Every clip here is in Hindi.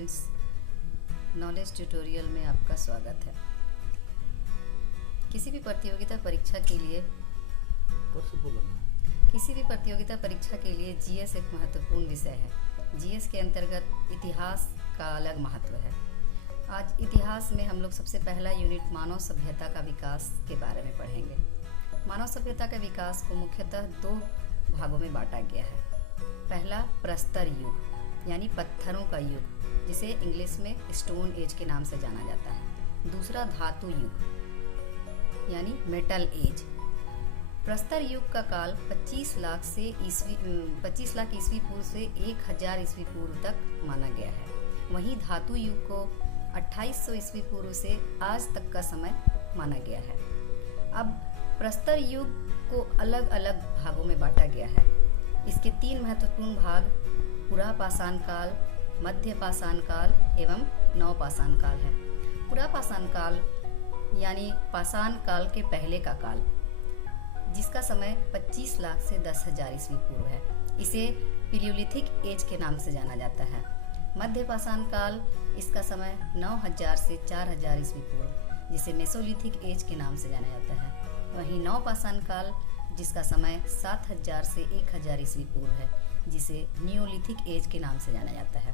फ्रेंड्स, नॉलेज ट्यूटोरियल में आपका स्वागत है। किसी भी प्रतियोगिता परीक्षा के लिए जीएस एक महत्वपूर्ण विषय है। जीएस के अंतर्गत इतिहास का अलग महत्व है। आज इतिहास में हम लोग सबसे पहला यूनिट मानव सभ्यता का विकास के बारे में पढ़ेंगे। मानव सभ्यता के विकास को मुख्यतः दो भागों में बांटा गया है। पहला प्रस्तर युग यानी पत्थरों का युग, जिसे इंग्लिश में स्टोन एज के नाम से जाना जाता है। दूसरा धातु युग यानी मेटल एज। प्रस्तर युग का काल 25 लाख ईस्वी पूर्व से 1000 ईस्वी पूर्व तक माना गया है। वहीं धातु युग को 2800 ईस्वी पूर्व से आज तक का समय माना गया है। अब प्रस्तर युग को अलग अलग भागों में बांटा गया है। इसके 3 महत्वपूर्ण भाग पुरापाषाण काल, मध्य पाषाण काल एवं नवपाषाण काल है। पुरापाषाण काल यानी पाषाण काल के पहले का काल, जिसका समय 25 लाख से 10,000 ईस्वी पूर्व है। इसे पीलियोलिथिक एज के नाम से जाना जाता है। मध्य पाषाण काल, इसका समय 9000 से 4000 ईस्वी पूर्व, जिसे मेसोलिथिक एज के नाम से जाना जाता है। वहीं नवपाषाण काल, जिसका समय 7000 से 1000 ईस्वी पूर्व है, जिसे नियोलिथिक एज के नाम से जाना जाता है।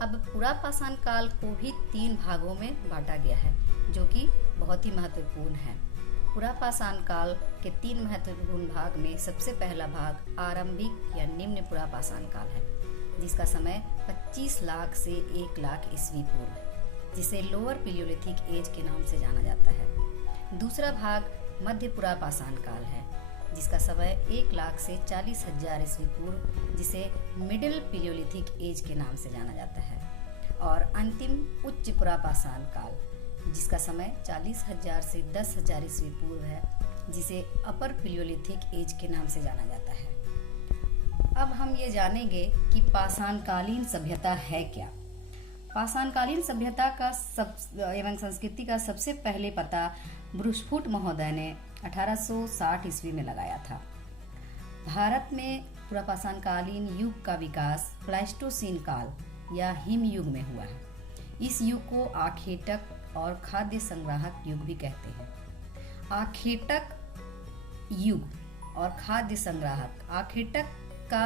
अब पुरापाषाण काल को भी 3 भागों में बांटा गया है, जो कि बहुत ही महत्वपूर्ण है। पुरापाषाण काल के 3 महत्वपूर्ण भाग में सबसे पहला भाग आरंभिक या निम्न पुरापाषाण काल है, जिसका समय 25 लाख से 1 लाख ईस्वी पूर्व है, जिसे लोअर पीलियोलिथिक एज के नाम से जाना जाता है। दूसरा भाग मध्य पुरापाषाण काल है, जिसका समय 1 लाख से 40,000 ईस्वी पूर्व, जिसे मिडिल पीलियोलिथिक एज के नाम से जाना जाता है। और अंतिम उच्च पुरापाषाण काल, जिसका समय 40,000 से 10,000 ईस्वी पूर्व है, जिसे अपर पीलियोलिथिक एज के नाम से जाना जाता है। अब हम ये जानेंगे कि पाषाणकालीन सभ्यता है क्या। पाषाणकालीन सभ्यता का एवं संस्कृति का सबसे पहले पता ब्रूसफुट महोदय ने 1860 ईस्वी में लगाया था। भारत में पुरापाषाणकालीन युग का विकास प्लाइस्टोसीन काल या हिम युग में हुआ है। इस युग को आखेटक और खाद्य संग्राहक युग भी कहते हैं। आखेटक युग और खाद्य संग्राहक, आखेटक का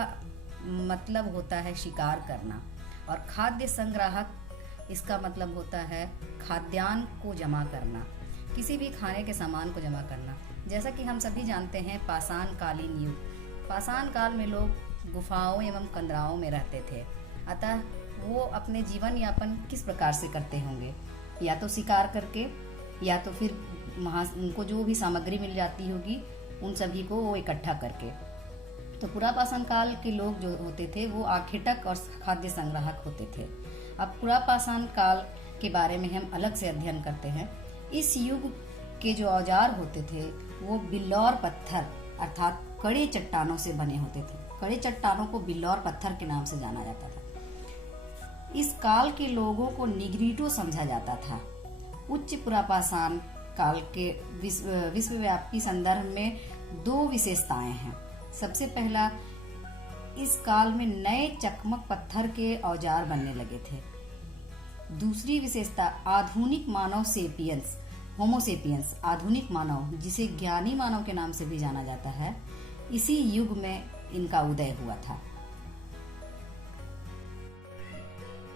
मतलब होता है शिकार करना, और खाद्य संग्राहक इसका मतलब होता है खाद्यान्न को जमा करना, किसी भी खाने के सामान को जमा करना। जैसा कि हम सभी जानते हैं, पाषाणकालीन युग, पाषाण काल में लोग गुफाओं एवं कंदराओं में रहते थे। अतः वो अपने जीवन यापन किस प्रकार से करते होंगे, या तो शिकार करके, या तो फिर उनको जो भी सामग्री मिल जाती होगी उन सभी को वो इकट्ठा करके। तो पुरापाषाण काल के लोग जो होते थे वो आखेटक और खाद्य संग्राहक होते थे। अब पुरापाषाण काल के बारे में हम अलग से अध्ययन करते हैं। इस युग के जो औजार होते थे वो बिल्लौर पत्थर अर्थात कड़े चट्टानों से बने होते थे। कड़े चट्टानों को बिल्लौर पत्थर के नाम से जाना जाता था। इस काल के लोगों को निग्रिटो समझा जाता था। उच्च पुरापाषाण काल के विश्वव्यापी संदर्भ में 2 विशेषताएं हैं। सबसे पहला, इस काल में नए चकमक पत्थर के औजार बनने लगे थे। दूसरी विशेषता, आधुनिक मानव सेपियंस, होमोसेपियंस, आधुनिक मानव, जिसे ज्ञानी मानव के नाम से भी जाना जाता है, इसी युग में इनका उदय हुआ था।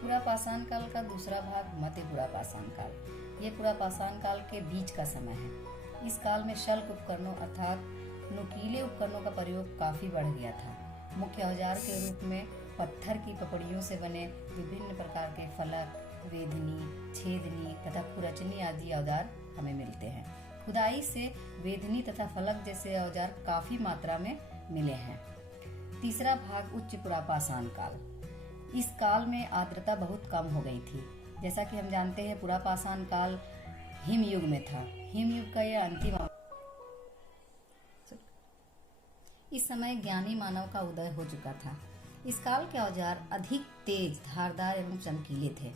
पुरापाषाण काल का दूसरा भाग मध्य पुरापाषाण काल। ये पुरापाषाण काल के बीच का समय है। इस काल में शल्क उपकरणों अर्थात नुकीले उपकरणों का प्रयोग काफी बढ़ गया था। मुख्य औजार के रूप में पत्थर की पपड़ियों से बने विभिन्न प्रकार के फलक, वेधनी, छेदनी तथा खुरचनी आदि औजार हमें मिलते हैं। खुदाई से वेधनी तथा फलक जैसे औजार काफी मात्रा में मिले हैं। तीसरा भाग उच्च पुरापाषाण काल। इस काल में आर्द्रता बहुत कम हो गई थी। जैसा कि हम जानते हैं, पुरापाषाण काल हिम युग में था। हिम युग का यह अंतिम, इस समय ज्ञानी मानव का उदय हो चुका था। इस काल के औजार अधिक तेज, धारदार एवं चमकीले थे।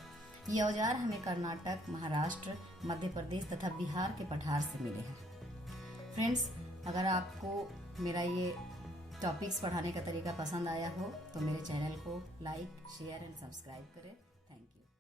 ये औजार हमें कर्नाटक, महाराष्ट्र, मध्य प्रदेश तथा बिहार के पठार से मिले हैं। फ्रेंड्स, अगर आपको मेरा ये टॉपिक्स पढ़ाने का तरीका पसंद आया हो तो मेरे चैनल को लाइक, शेयर एंड सब्सक्राइब करें। Thank you.